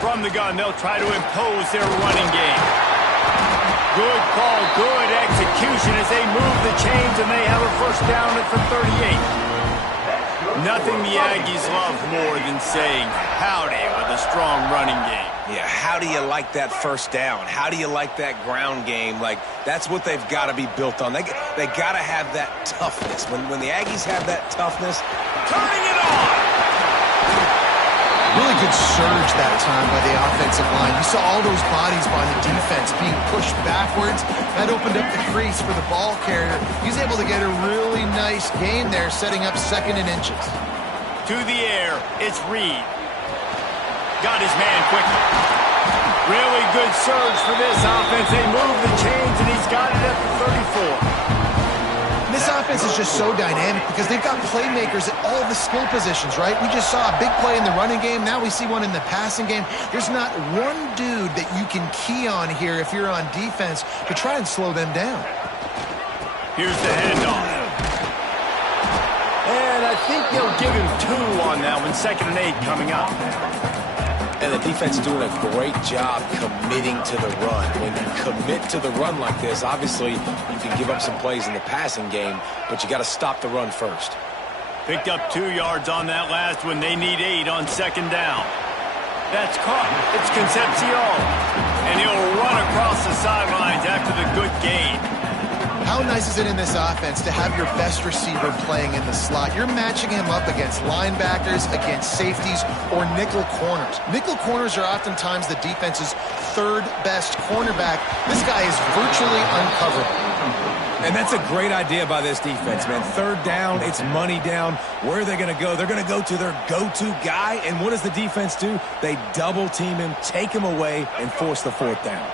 From the gun, they'll try to impose their running game. Good call, good execution as they move the chains, and they have a first down at the 38. Nothing the Aggies love more than saying howdy with a strong running game. Yeah, how do you like that first down? How do you like that ground game? Like, that's what they've got to be built on. They got to have that toughness. When the Aggies have that toughness, Turning it on! Really good surge that time by the offensive line. You saw all those bodies by the defense being pushed backwards. That opened up the crease for the ball carrier. He's able to get a really nice gain there, setting up 2nd and inches. To the air, it's Reed. Got his man quickly. Really good surge for this offense. They move the chains, and he's got it at the 34. This offense is just so dynamic because they've got playmakers at all the skill positions, right? We just saw a big play in the running game. Now we see one in the passing game. There's not one dude that you can key on here if you're on defense to try and slow them down. Here's the handoff. And I think they'll give him 2 on that one. 2nd and 8 coming up. and the defense doing a great job committing to the run. When you commit to the run like this, obviously you can give up some plays in the passing game, but you got to stop the run first. Picked up 2 yards on that last one. They need 8 on 2nd down. That's caught. It's Concepcion. And he'll run across the sidelines after the good gain. How nice is it in this offense to have your best receiver playing in the slot? You're matching him up against linebackers, against safeties, or nickel corners. Nickel corners are oftentimes the defense's 3rd best cornerback. This guy is virtually uncoverable. And that's a great idea by this defense, man. 3rd down, it's money down. Where are they going to go? They're going to go to their go-to guy. And what does the defense do? They double team him, take him away, and force the 4th down.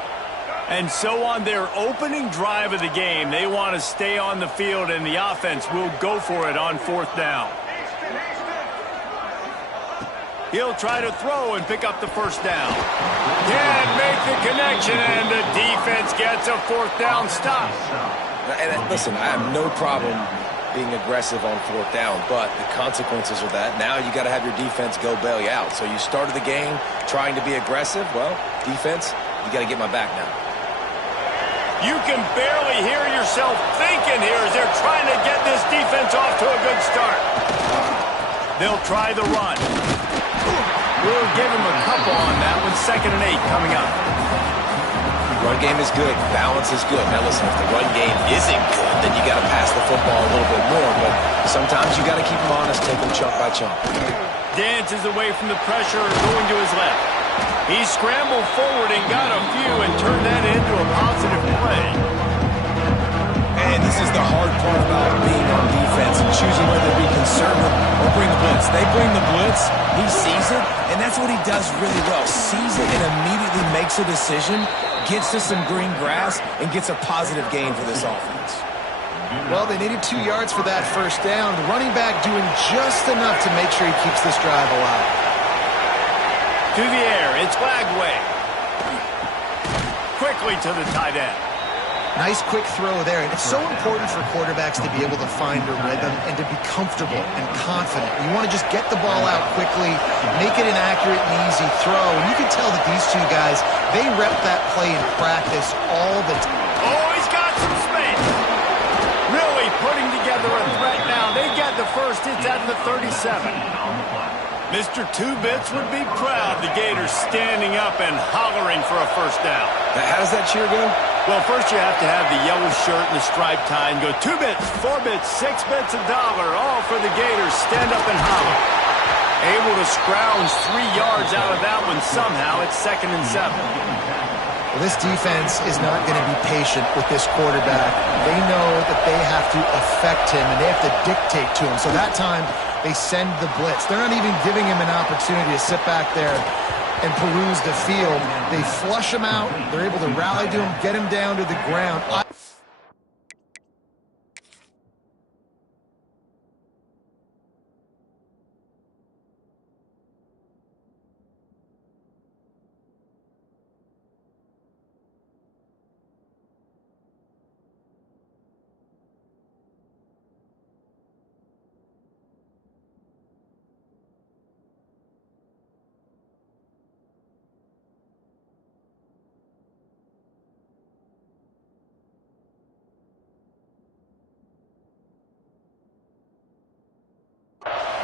And so on their opening drive of the game, they want to stay on the field, and the offense will go for it on 4th down. He'll try to throw and pick up the 1st down. Can't make the connection, and the defense gets a 4th down stop. And listen, I have no problem being aggressive on 4th down, but the consequences of that, now you got to have your defense go bail you out. So you started the game trying to be aggressive. Well, defense, you got to get my back now. You can barely hear yourself thinking here as they're trying to get this defense off to a good start. They'll try the run. We'll give him a couple on that one. 2nd and 8 coming up. Run game is good. Balance is good. Now listen, if the run game isn't good, then you got to pass the football a little bit more. But sometimes you got to keep them honest, take them chunk by chunk. Dances away from the pressure, going to his left. He scrambled forward and got a few and turned that into a positive play. And this is the hard part about being on defense and choosing whether to be conservative or bring the blitz. They bring the blitz, he sees it, and that's what he does really well. Sees it and immediately makes a decision, gets to some green grass, and gets a positive gain for this offense. Well, they needed 2 yards for that 1st down. The running back doing just enough to make sure he keeps this drive alive. To the air, it's Lagway. Quickly to the tight end. Nice quick throw there. And it's so important for quarterbacks to be able to find a rhythm and to be comfortable and confident. You want to just get the ball out quickly, make it an accurate and easy throw. And you can tell that these 2 guys, they rep that play in practice all the time. Oh, he's got some space. Really putting together a threat now. They get the first. It's at the 37. Mr. Two-Bits would be proud. The Gators standing up and hollering for a 1st down. Now, how does that cheer go? Well, first you have to have the yellow shirt and the striped tie and go 2 bits, 4 bits, 6 bits, $1, all for the Gators. Stand up and holler. Able to scrounge 3 yards out of that one somehow. It's 2nd and 7. Well, this defense is not going to be patient with this quarterback. They know that they have to affect him, and they have to dictate to him. So that time, they send the blitz. They're not even giving him an opportunity to sit back there and peruse the field. They flush him out. They're able to rally to him, get him down to the ground.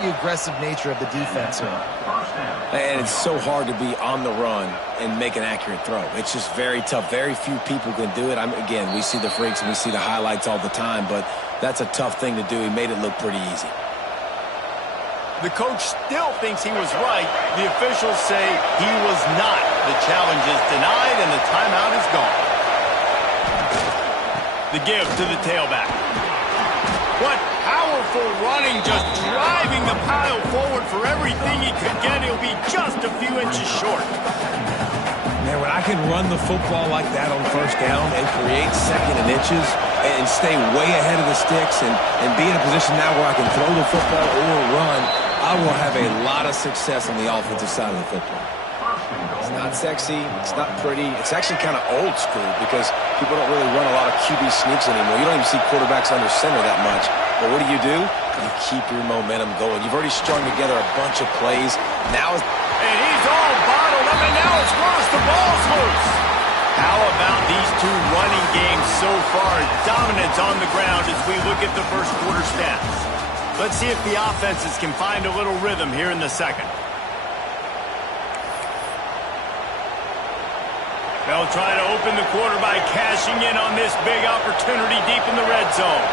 the aggressive nature of the defense here. And it's so hard to be on the run and make an accurate throw. It's just very tough. Very few people can do it. Again, we see the freaks and we see the highlights all the time, but that's a tough thing to do. He made it look pretty easy. The coach still thinks he was right. The officials say he was not. The challenge is denied and the timeout is gone. The give to the tailback. What powerful running, just driving the pile forward for everything he could get. He'll be just a few inches short. Man, when I can run the football like that on first down and create second and inches and stay way ahead of the sticks and be in a position now where I can throw the football or run, I will have a lot of success on the offensive side of the football. It's not sexy. It's not pretty. It's actually kind of old school because people don't really run a lot of QB sneaks anymore. You don't even see quarterbacks under center that much. But what do? You keep your momentum going. You've already strung together a bunch of plays. And he's all bottled up, and now it's worse. The ball's loose. How about these two running games so far? Dominance on the ground as we look at the first quarter stats. Let's see if the offenses can find a little rhythm here in the second. They'll try to open the quarter by cashing in on this big opportunity deep in the red zone.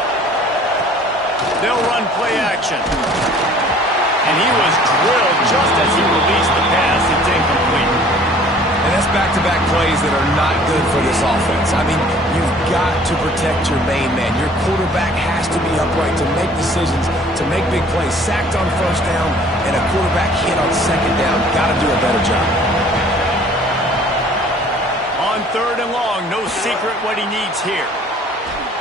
They'll run play action. And he was drilled just as he released the pass. It's incomplete. And that's back-to-back plays that are not good for this offense. I mean, you've got to protect your main man. Your quarterback has to be upright to make decisions, to make big plays. Sacked on first down and a quarterback hit on second down. Got to do a better job. On third and long, no secret what he needs here.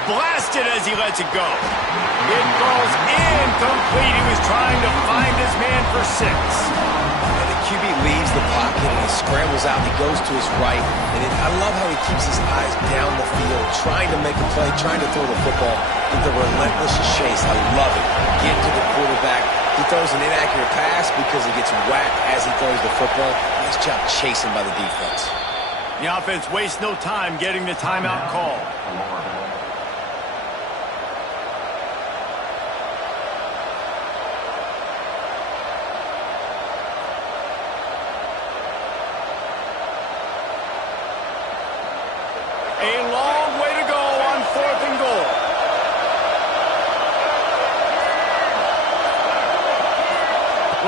Blasted as he lets it go. It falls incomplete. He was trying to find his man for 6. And the QB leaves the pocket and he scrambles out. He goes to his right. And I love how he keeps his eyes down the field, trying to make a play, trying to throw the football with the relentless chase. I love it. Get to the quarterback. He throws an inaccurate pass because he gets whacked as he throws the football. Nice job chasing by the defense. The offense wastes no time getting the timeout call. A long way to go on 4th and goal.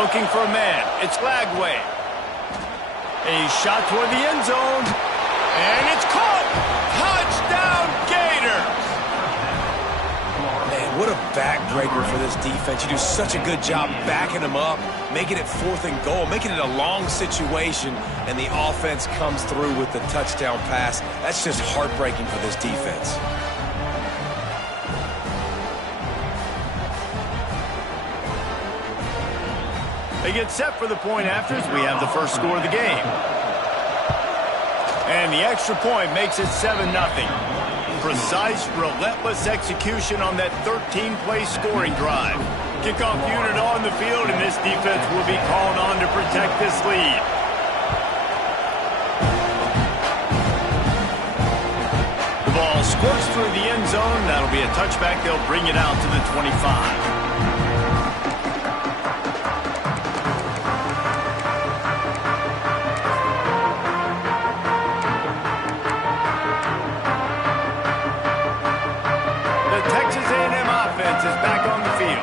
Looking for a man. It's Lagway. A shot toward the end zone. And it's caught! Touchdown, Gators! Man, what a backbreaker for this defense. You do such a good job backing them up, making it 4th and goal, making it a long situation, and the offense comes through with the touchdown pass. That's just heartbreaking for this defense. They get set for the point after as we have the first score of the game. And the extra point makes it 7-0. Precise, relentless execution on that 13-play scoring drive. Kickoff unit on the field, and this defense will be called on to protect this lead. The ball squirts through the end zone. That'll be a touchback. They'll bring it out to the 25. Is back on the field.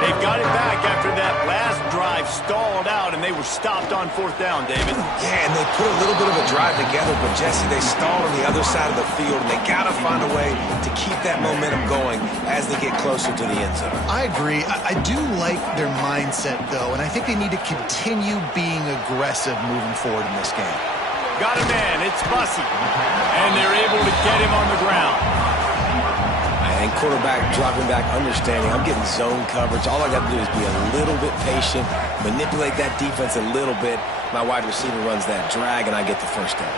They've got it back after that last drive stalled out, and they were stopped on 4th down, David. Yeah, and they put a little bit of a drive together, but Jesse, they stalled on the other side of the field, and they got to find a way to keep that momentum going as they get closer to the end zone. I agree. I do like their mindset, though, and I think they need to continue being aggressive moving forward in this game. Got a man. It's Bussey, and they're able to get him on the ground. And quarterback dropping back, understanding I'm getting zone coverage. All I got to do is be a little bit patient, manipulate that defense a little bit. My wide receiver runs that drag, and I get the first down.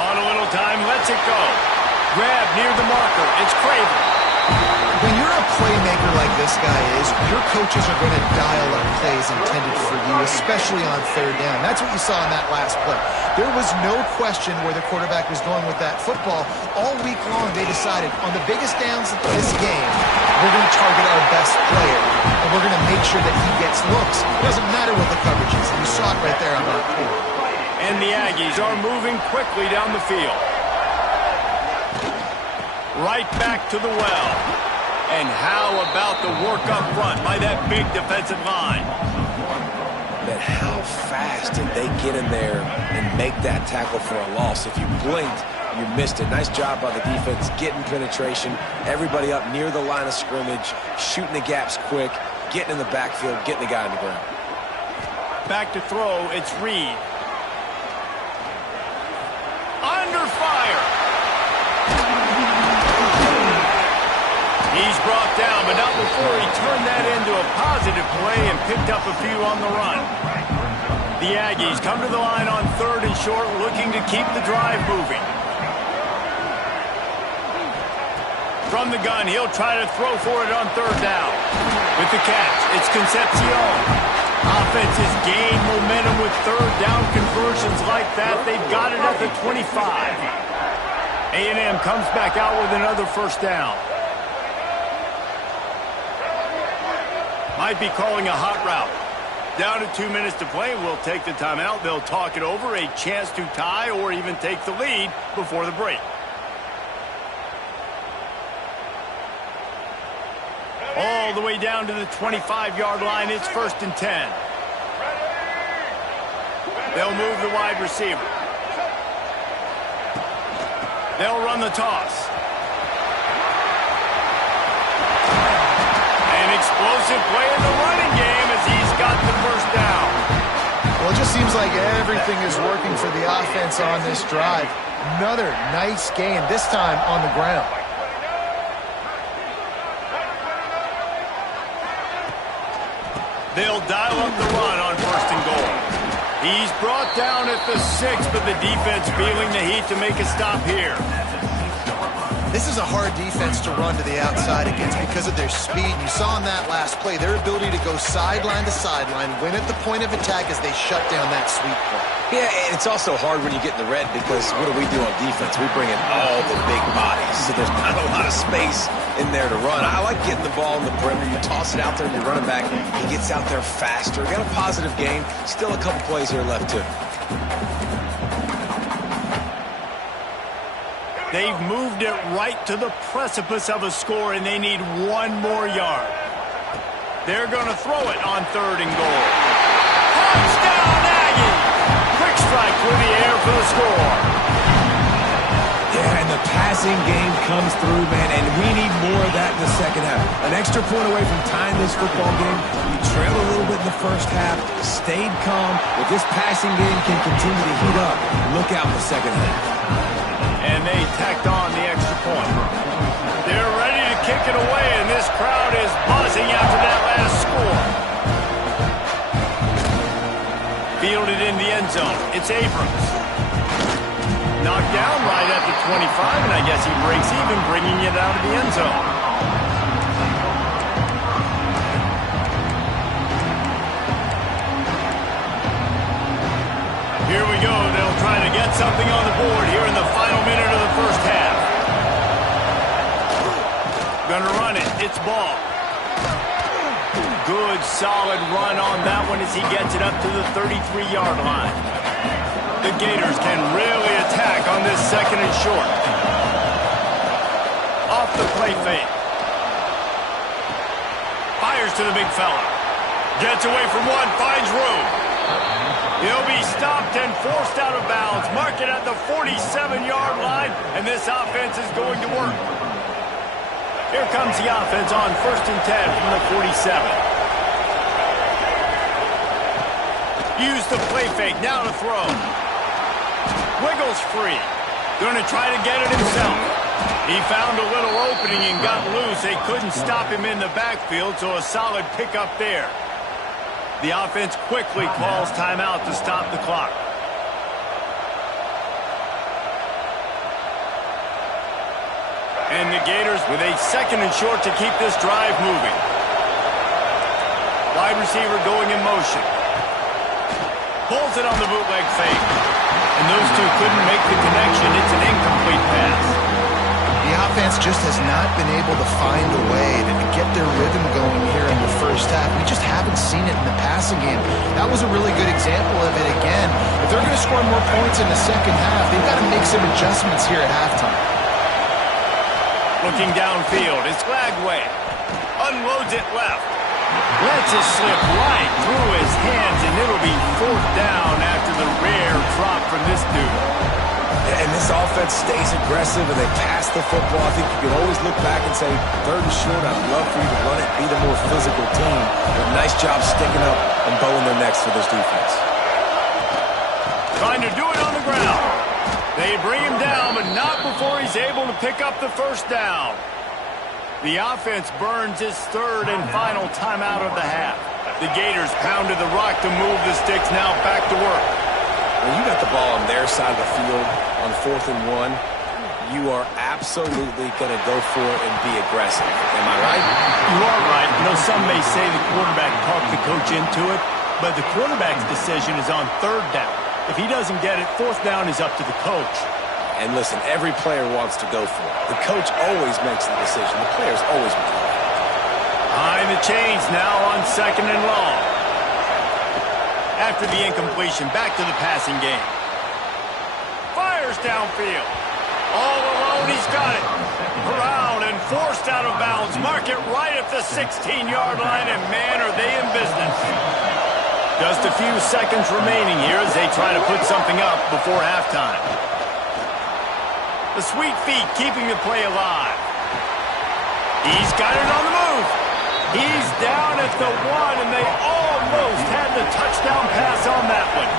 Bought a little time, lets it go. Grab near the marker. It's Craven. When you're a playmaker like this guy is, your coaches are going to dial up plays intended for you, especially on third down. That's what you saw in that last play. There was no question where the quarterback was going with that football. All week long, they decided on the biggest downs of this game, we're going to target our best player, and we're going to make sure that he gets looks. It doesn't matter what the coverage is. You saw it right there on that play. And the Aggies are moving quickly down the field. Right back to the well. And how about the work up front by that big defensive line? Man, how fast did they get in there and make that tackle for a loss? If you blinked, you missed it. Nice job by the defense, getting penetration. Everybody up near the line of scrimmage, shooting the gaps quick, getting in the backfield, getting the guy on the ground. Back to throw, it's Reed. Under fire. He's brought down, but not before he turned that into a positive play and picked up a few on the run. The Aggies come to the line on 3rd and short, looking to keep the drive moving. From the gun, he'll try to throw for it on 3rd down. With the catch, it's Concepcion. Offense has gained momentum with 3rd down conversions like that. They've got it at the 25. A&M comes back out with another 1st down. Might be calling a hot route. Down to 2 minutes to play. We'll take the timeout. They'll talk it over. A chance to tie or even take the lead before the break. All the way down to the 25-yard line. It's 1st and 10. They'll move the wide receiver. They'll run the toss. Explosive play in the running game as he's got the 1st down. Well, it just seems like everything is working for the offense on this drive. Another nice game, this time on the ground. They'll dial up the run on 1st and goal. He's brought down at the 6, but the defense feeling the heat to make a stop here. This is a hard defense to run to the outside against because of their speed. You saw in that last play their ability to go sideline to sideline, win at the point of attack as they shut down that sweep play. Yeah, and it's also hard when you get in the red because what do we do on defense? We bring in all the big bodies, so there's not a lot of space in there to run. I like getting the ball in the perimeter. You toss it out there and you run it back. He gets out there faster. Got a positive game. Still a couple plays here left, too. They've moved it right to the precipice of a score, and they need 1 more yard. They're going to throw it on 3rd and goal. Touchdown, Aggie! Quick strike through the air for the score. Yeah, and the passing game comes through, man, and we need more of that in the second half. An extra point away from tying this football game. We trailed a little bit in the first half, stayed calm. If this passing game can continue to heat up, look out in the second half. And they tacked on the extra point. They're ready to kick it away, and this crowd is buzzing after that last score. Fielded in the end zone. It's Abrams. Knocked down right at the 25, and I guess he breaks even, bringing it out of the end zone. Here we go. They'll try to get something on the board here in the final minute of the 1st half. Gonna run it. It's Ball. Good, solid run on that one as he gets it up to the 33-yard line. The Gators can really attack on this 2nd and short. Off the play fake. Fires to the big fella. Gets away from one, finds room. He'll be stopped and forced out of bounds. Mark it at the 47-yard line, and this offense is going to work. Here comes the offense on 1st and 10 from the 47. Use the play fake, now to throw. Wiggles free. Going to try to get it himself. He found a little opening and got loose. They couldn't stop him in the backfield, so a solid pickup there. The offense quickly calls timeout to stop the clock. And the Gators with a 2nd and short to keep this drive moving. Wide receiver going in motion. Pulls it on the bootleg fake. And those two couldn't make the connection. It's an incomplete pass. The offense just has not been able to find a way to get their rhythm going here in the first half. We just haven't seen it in the passing game. That was a really good example of it again. If they're going to score more points in the second half, they've got to make some adjustments here at halftime. Looking downfield, it's Glagway. Unloads it left. Lets it slip right through his hands, and it'll be 4th down after the rare drop from this dude. And this offense stays aggressive, and they pass the football. I think you can always look back and say, 3rd and short, I'd love for you to run it, be the more physical team. But nice job sticking up and bowing their necks for this defense. Trying to do it on the ground. They bring him down, but not before he's able to pick up the 1st down. The offense burns its 3rd and final timeout of the half. The Gators pounded the rock to move the sticks, now back to work. When you got the ball on their side of the field on 4th and 1, you are absolutely going to go for it and be aggressive. Am I right? You are right. You know, some may say the quarterback talked the coach into it, but the quarterback's decision is on 3rd down. If he doesn't get it, 4th down is up to the coach. And listen, every player wants to go for it. The coach always makes the decision. The players always make it. Behind the chains now on 2nd and long. After the incompletion, back to the passing game. Fires downfield. All alone, he's got it. Around and forced out of bounds. Mark it right at the 16-yard line, and man, are they in business. Just a few seconds remaining here as they try to put something up before halftime. The sweet feet keeping the play alive. He's got it on the move. He's down at the 1, and they almost had the touchdown pass on that one.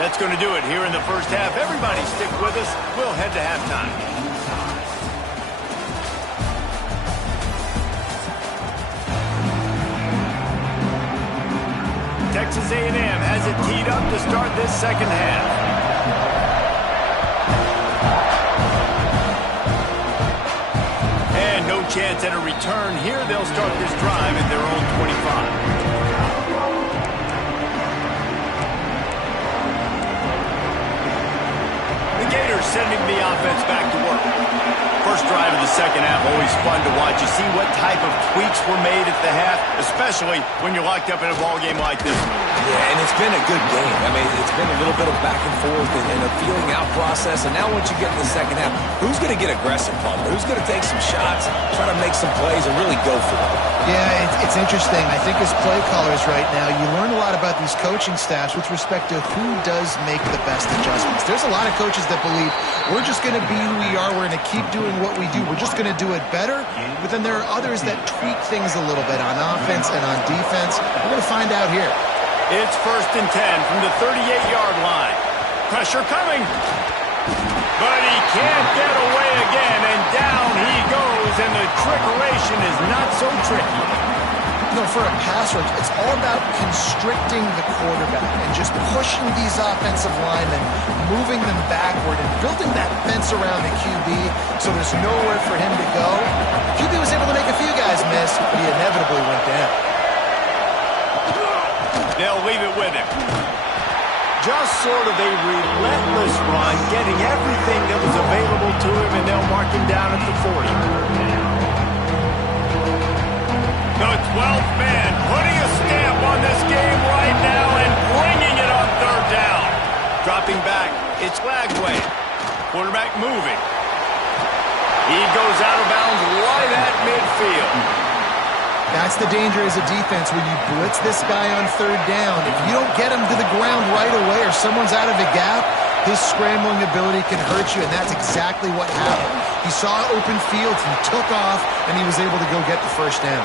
That's going to do it here in the first half. Everybody stick with us. We'll head to halftime. Texas A&M has it teed up to start this second half. And no chance at a return here. They'll start this drive at their own 25. The Gators sending the offense back to work. First drive of the second half, always fun to watch. You see what type of tweaks were made at the half, especially when you're locked up in a ball game like this one. Yeah, and it's been a good game. I mean, it's been a little bit of back and forth and a feeling out process. And now once you get in the second half, who's going to get aggressive, Paul? Who's going to take some shots, try to make some plays, and really go for it? Yeah, it's interesting. I think as play callers right now, you learn a lot about these coaching staffs with respect to who does make the best adjustments. There's a lot of coaches that believe we're just going to be who we are. We're going to keep doing what we do. We're just going to do it better. But then there are others that tweak things a little bit on offense and on defense. We're going to find out here. It's 1st and 10 from the 38-yard line. Pressure coming. But he can't get away again, and down he goes, and the trickeration is not so tricky. You know, for a pass rush, it's all about constricting the quarterback and just pushing these offensive linemen, moving them backward, and building that fence around the QB so there's nowhere for him to go. QB was able to make a few guys miss, but he inevitably went down. They'll leave it with him. Just sort of a relentless run, getting everything that was available to him, and they'll mark him down at the 40. The 12th man putting a stamp on this game right now and bringing it on 3rd down. Dropping back, it's Glagway. Quarterback moving. He goes out of bounds right at midfield. That's the danger as a defense when you blitz this guy on 3rd down. If you don't get him to the ground right away or someone's out of a gap, his scrambling ability can hurt you, and that's exactly what happened. He saw open fields, he took off, and he was able to go get the 1st down.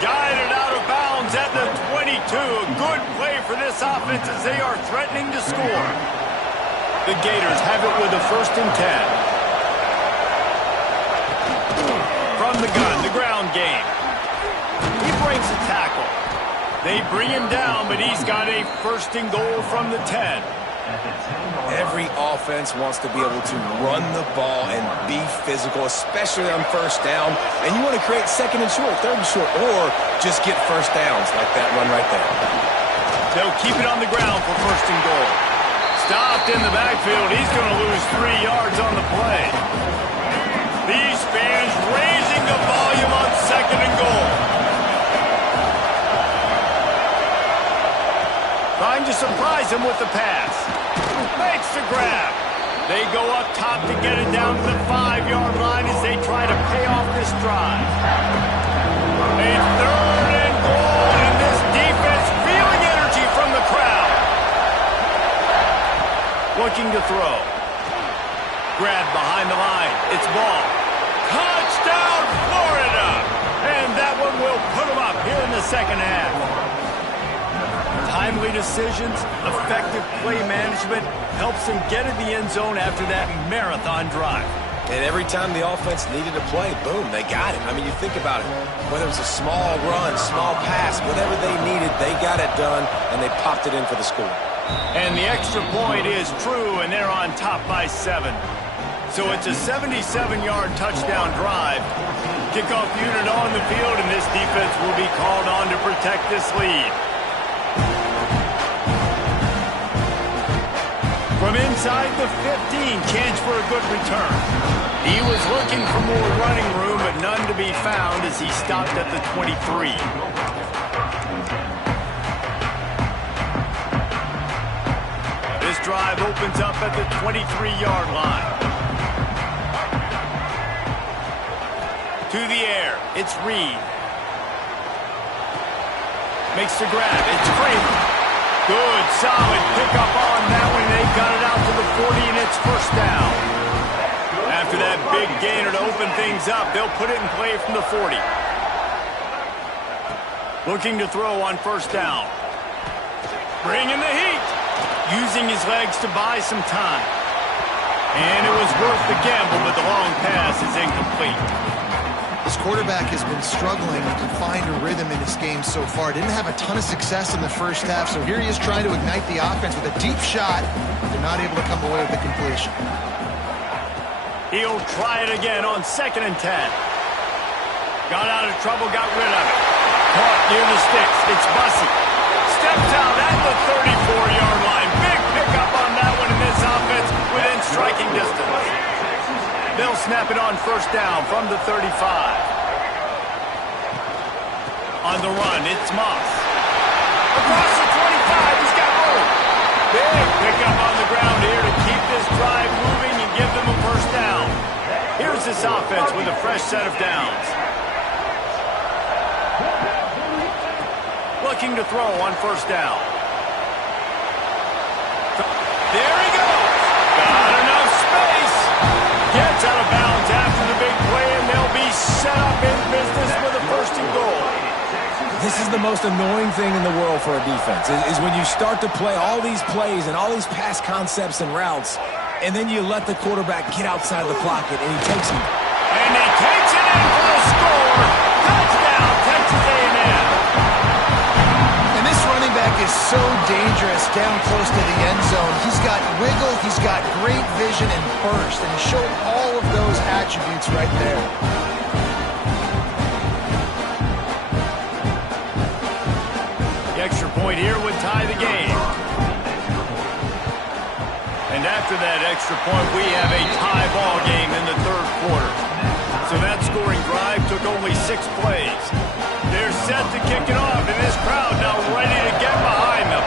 Guided out of bounds at the 22. A good play for this offense as they are threatening to score. The Gators have it with a 1st and 10. From the gun, the ground game. He breaks a tackle. They bring him down, but he's got a 1st and goal from the 10. Every offense wants to be able to run the ball and be physical, especially on first down. And you want to create second and short, third and short, or just get first downs like that run right there. They'll keep it on the ground for first and goal. Stopped in the backfield. He's going to lose 3 yards on the play. These fans raising the volume on second and goal. Trying to surprise him with the pass. Makes the grab. They go up top to get it down to the 5-yard line as they try to pay off this drive. A third and goal, and this defense feeling energy from the crowd. Looking to throw. Grab behind the line. It's ball. Touchdown, Florida! And that one will put them up here in the second half. Timely decisions, effective play management helps them get in the end zone after that marathon drive. And every time the offense needed a play, boom, they got it. I mean, you think about it. Whether it was a small run, small pass, whatever they needed, they got it done, and they popped it in for the score. And the extra point is true, and they're on top by 7. So it's a 77-yard touchdown drive. Kickoff unit on the field, and this defense will be called on to protect this lead. From inside the 15, chance for a good return. He was looking for more running room, but none to be found as he stopped at the 23. This drive opens up at the 23-yard line. To the air, it's Reed. Makes the grab, it's Kramer. Good, solid pickup on that one. They got it out to the 40, and it's first down. After that big gainer to open things up, they'll put it in play from the 40. Looking to throw on first down. Bringing the heat. Using his legs to buy some time. And it was worth the gamble, but the long pass is incomplete. This quarterback has been struggling to find a rhythm in his game so far. Didn't have a ton of success in the first half, so here he is trying to ignite the offense with a deep shot. They're not able to come away with the completion. He'll try it again on 2nd and 10. Got out of trouble, got rid of it. Caught near the sticks. It's Bussey. Steps out at the 34-yard line. Big pickup on that one in this offense within striking distance. They'll snap it on first down from the 35. On the run, it's Moss. Across the 25, he's got room. Big pickup on the ground here to keep this drive moving and give them a first down. Here's this offense with a fresh set of downs. Looking to throw on first down. There he goes. Got enough space. Gets out of bounds after the big play, and they'll be set up in business with a first and goal. This is the most annoying thing in the world for a defense, is when you start to play all these plays and all these pass concepts and routes, and then you let the quarterback get outside the pocket, and he takes them. And he takes it in for the score. Touchdown, Texas A&M. And this running back is so dangerous down close to the end zone. He's got wiggle, he's got great vision and burst, and he showed all of those attributes right there. The extra point here would tie the game. And after that extra point, we have a tie ball game in the third quarter. So that scoring drive took only 6 plays. They're set to kick it off, and this crowd now ready to get behind them.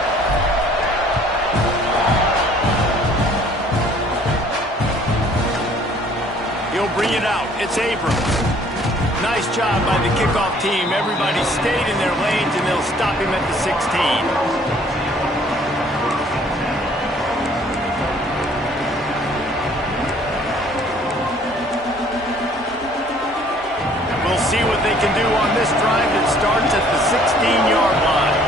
He'll bring it out. It's Abrams. Nice job by the kickoff team. Everybody stayed in their lanes, and they'll stop him at the 16. See what they can do on this drive that starts at the 16-yard line.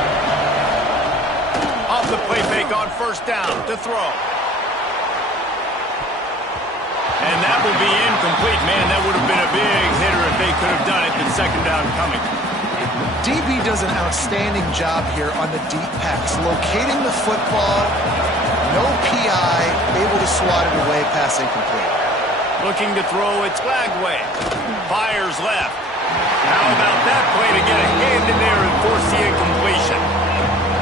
Off the play fake on first down to throw. And that will be incomplete. Man, that would have been a big hitter if they could have done it, but second down coming. DB does an outstanding job here on the deep pass, locating the football, No PI, able to swat it away, pass incomplete. Looking to throw, it's Flagway. Fires left. How about that play to get a hand in there and force the incompletion?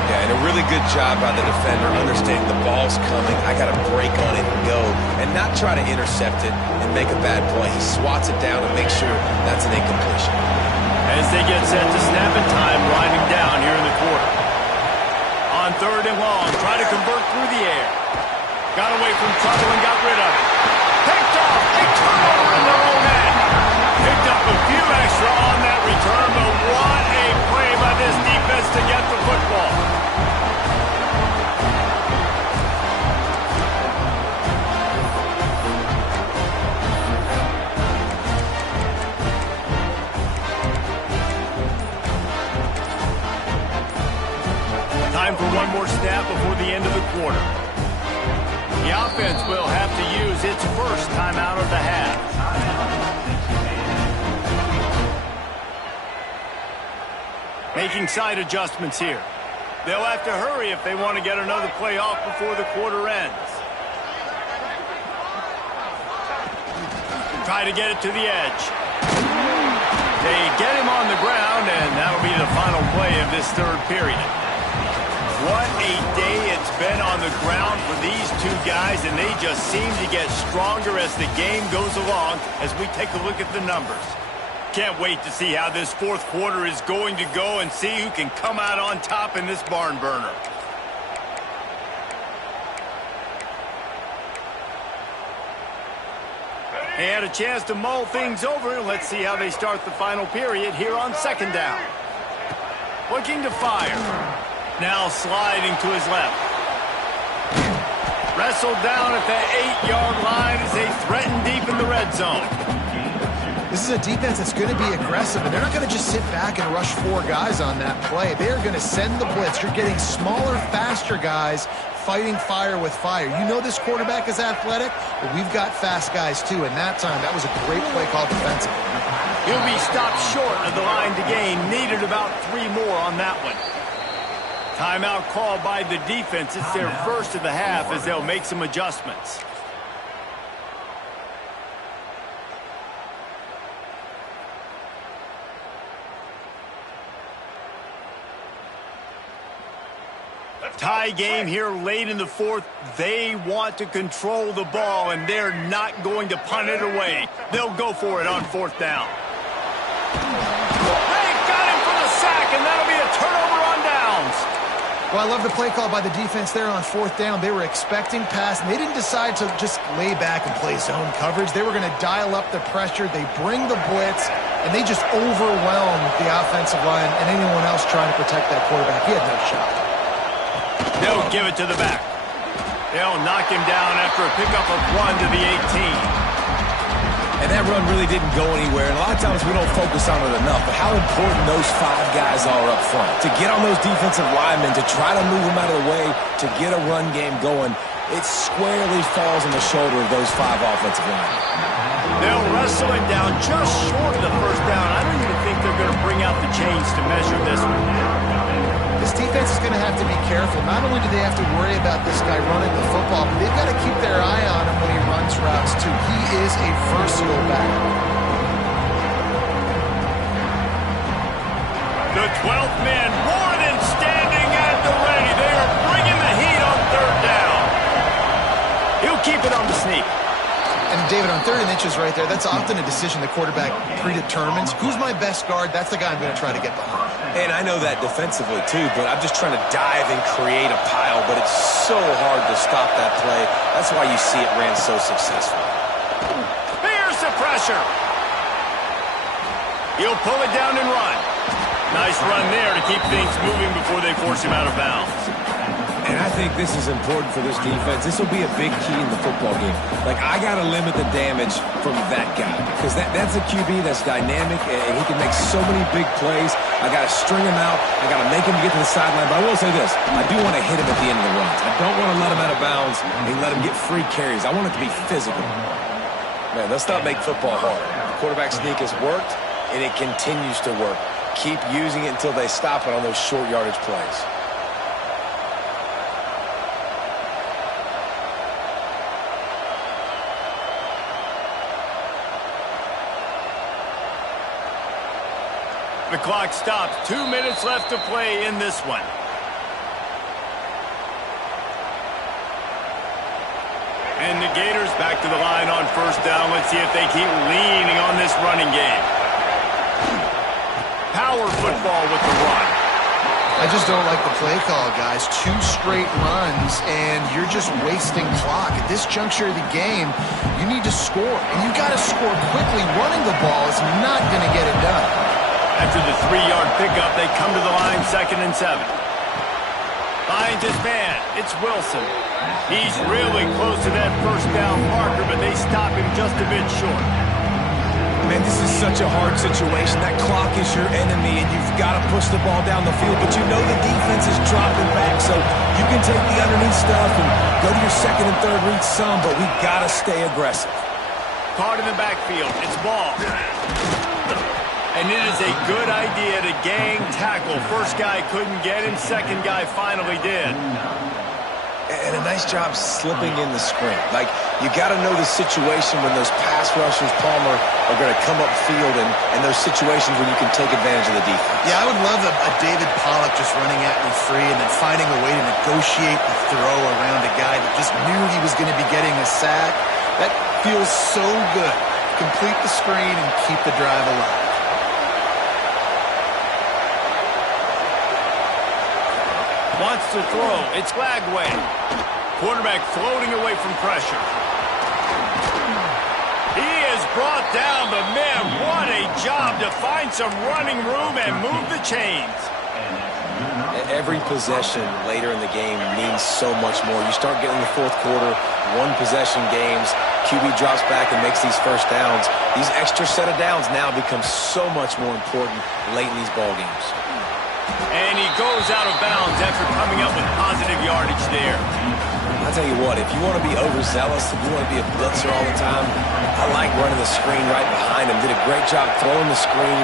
Yeah, and a really good job by the defender understanding the ball's coming. I got to break on it and go and not try to intercept it and make a bad play. He swats it down and makes sure that's an incompletion. As they get set to snap it, time winding down here in the quarter. On 3rd and long, try to convert through the air. Got away from trouble and got rid of it. Picked off, a turnover in their own end. Picked up a few extra on that return, but what a play by this defense to get the football. Time for one more snap before the end of the quarter. The offense will have to use its first timeout of the half. Making side adjustments here. They'll have to hurry if they want to get another play off before the quarter ends. Try to get it to the edge. They get him on the ground, and that'll be the final play of this 3rd period. What a day it's been on the ground for these two guys, and they just seem to get stronger as the game goes along as we take a look at the numbers. Can't wait to see how this 4th quarter is going to go and see who can come out on top in this barn burner. They had a chance to mull things over. Let's see how they start the final period here on 2nd down. Looking to fire. Now sliding to his left. Wrestled down at the 8-yard line as they threaten deep in the red zone. This is a defense that's going to be aggressive, and they're not going to just sit back and rush 4 guys on that play. They're going to send the blitz. You're getting smaller, faster guys fighting fire with fire. You know this quarterback is athletic, but we've got fast guys too, and that time, that was a great play call defensively. He'll be stopped short of the line to gain. Needed about 3 more on that one. Timeout called by the defense. It's their first of the half as they'll make some adjustments. Tie game here late in the 4th. They want to control the ball, and they're not going to punt it away. They'll go for it on 4th down. They got him for the sack, and that'll be a turnover on downs. Well, I love the play call by the defense there on 4th down. They were expecting pass, and they didn't decide to just lay back and play zone coverage. They were going to dial up the pressure. They bring the blitz, and they just overwhelm the offensive line and anyone else trying to protect that quarterback. He had no shot. They'll give it to the back. They'll knock him down after a pickup of 1 to the 18. And that run really didn't go anywhere. And a lot of times we don't focus on it enough, but how important those 5 guys are up front. To get on those defensive linemen, to try to move them out of the way, to get a run game going, it squarely falls on the shoulder of those 5 offensive linemen. They'll wrestle him down just short of the 1st down. I don't even think they're going to bring out the chains to measure this one. This defense is going to have to be careful. Not only do they have to worry about this guy running the football, but they've got to keep their eye on him when he runs routes, too. He is a versatile back. The 12th man more than standing at the ready. They are bringing the heat on 3rd down. He'll keep it on the sneak. And David, on 3rd and inches right there, that's often a decision the quarterback predetermines. Who's my best guard? That's the guy I'm going to try to get behind. And I know that defensively, too, but I'm just trying to dive and create a pile, but it's so hard to stop that play. That's why you see it ran so successful. Here's the pressure. He'll pull it down and run. Nice run there to keep things moving before they force him out of bounds. And I think this is important for this defense. This will be a big key in the football game. Like, I got to limit the damage from that guy because that's a QB that's dynamic, and he can make so many big plays. I got to string him out. I got to make him get to the sideline. But I will say this. I do want to hit him at the end of the runs. I don't want to let him out of bounds and let him get free carries. I want it to be physical. Man, let's not make football hard. The quarterback sneak has worked, and it continues to work. Keep using it until they stop it on those short yardage plays. The clock stops. 2 minutes left to play in this one. And the Gators back to the line on first down. Let's see if they keep leaning on this running game. Power football with the run. I just don't like the play call, guys. 2 straight runs, and you're just wasting clock. At this juncture of the game, you need to score, and you got to score quickly. Running the ball is not going to get it done. After the 3-yard pickup, they come to the line 2nd and 7. Finds his man. It's Wilson. He's really close to that first down marker, but they stop him just a bit short. Man, this is such a hard situation. That clock is your enemy, and you've got to push the ball down the field. But you know the defense is dropping back, so you can take the underneath stuff and go to your 2nd and 3rd read some, but we've got to stay aggressive. Caught in the backfield. It's ball. And it is a good idea to gang tackle. First guy couldn't get him. Second guy finally did. And a nice job slipping in the screen. Like, you got to know the situation when those pass rushers, Palmer, are going to come up field and those situations when you can take advantage of the defense. Yeah, I would love a David Pollock just running at me free and then finding a way to negotiate the throw around a guy that just knew he was going to be getting a sack. That feels so good. Complete the screen and keep the drive alive. Wants to throw. It's Glagway. Quarterback floating away from pressure. He is brought down, but man, what a job to find some running room and move the chains. Every possession later in the game means so much more. You start getting the 4th quarter, 1-possession games, QB drops back and makes these first downs. These extra set of downs now become so much more important late in these ball games. And he goes out of bounds after coming up with positive yardage there. I'll tell you what, if you want to be overzealous, if you want to be a blitzer all the time, I like running the screen right behind him. Did a great job throwing the screen.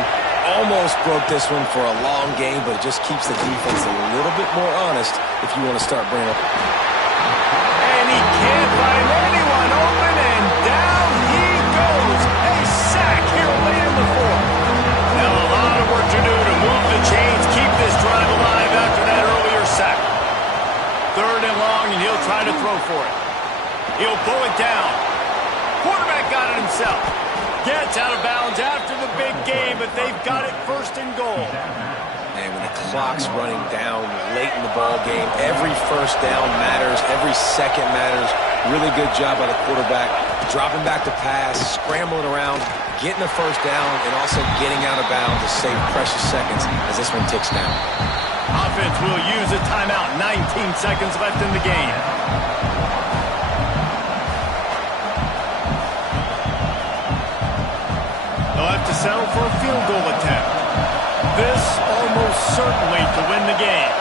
Almost broke this one for a long game, but it just keeps the defense a little bit more honest if you want to start bringing up. And he can't find anyone open, and down he goes. A sack here late in the 4th. Now a lot of work to do to move the chains, keep this drive alive after that earlier sack. 3rd and long, and he'll try to throw for it. He'll pull it down. Quarterback got it himself. Gets out of bounds after the big game, but they've got it 1st and goal. And when the clock's running down late in the ball game, every first down matters, every second matters. Really good job by the quarterback, dropping back to pass, scrambling around, getting a first down, and also getting out of bounds to save precious seconds as this one ticks down. Offense will use a timeout. 19 seconds left in the game. They'll have to settle for a field goal attempt. This almost certainly to win the game.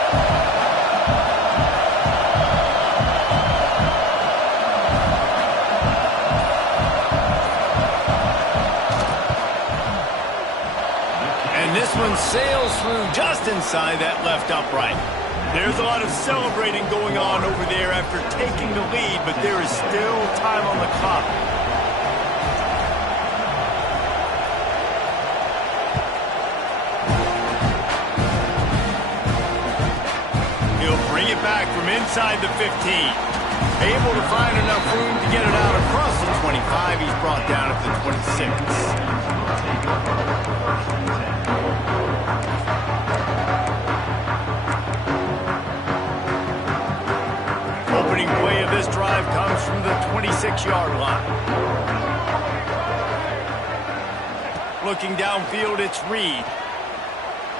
And this one sails through just inside that left upright. There's a lot of celebrating going on over there after taking the lead, but there is still time on the clock. Bring it back from inside the 15. Able to find enough room to get it out across the 25. He's brought down at the 26. Opening play of this drive comes from the 26-yard line. Looking downfield, it's Reed.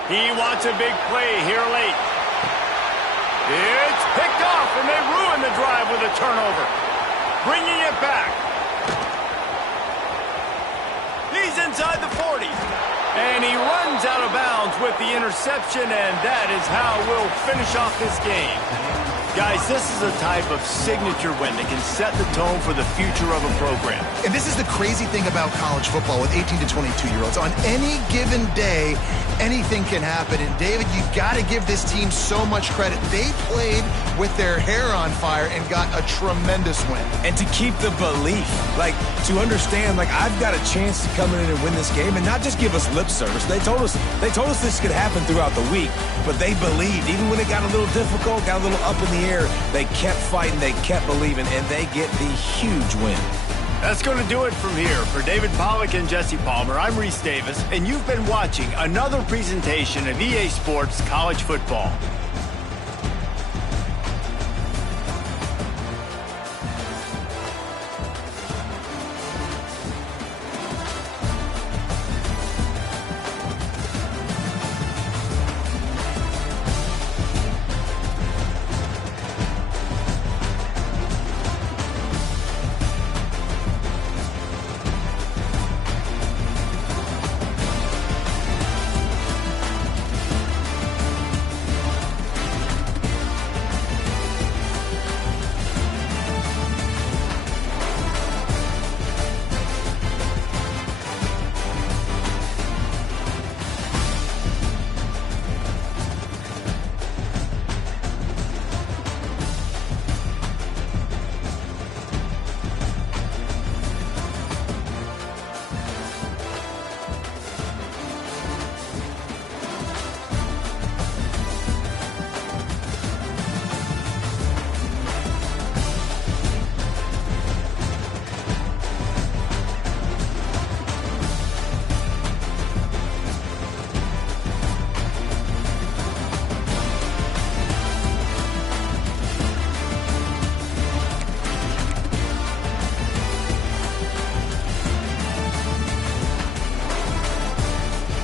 He wants a big play here late. It's picked off, and they ruin the drive with a turnover. Bringing it back. He's inside the 40. And he runs out of bounds with the interception, and that is how we'll finish off this game. Guys, this is a type of signature win that can set the tone for the future of a program. And this is the crazy thing about college football with 18 to 22-year-olds. On any given day, anything can happen. And, David, you got to give this team so much credit. They played with their hair on fire and got a tremendous win. And to keep the belief, like, to understand, like, I've got a chance to come in and win this game and not just give us lip service. They told us this could happen throughout the week, but they believed. Even when it got a little difficult, got a little up in the air, they kept fighting, they kept believing, and they get the huge win. That's going to do it from here. For David Pollack and Jesse Palmer, I'm Reese Davis, and you've been watching another presentation of EA Sports College Football.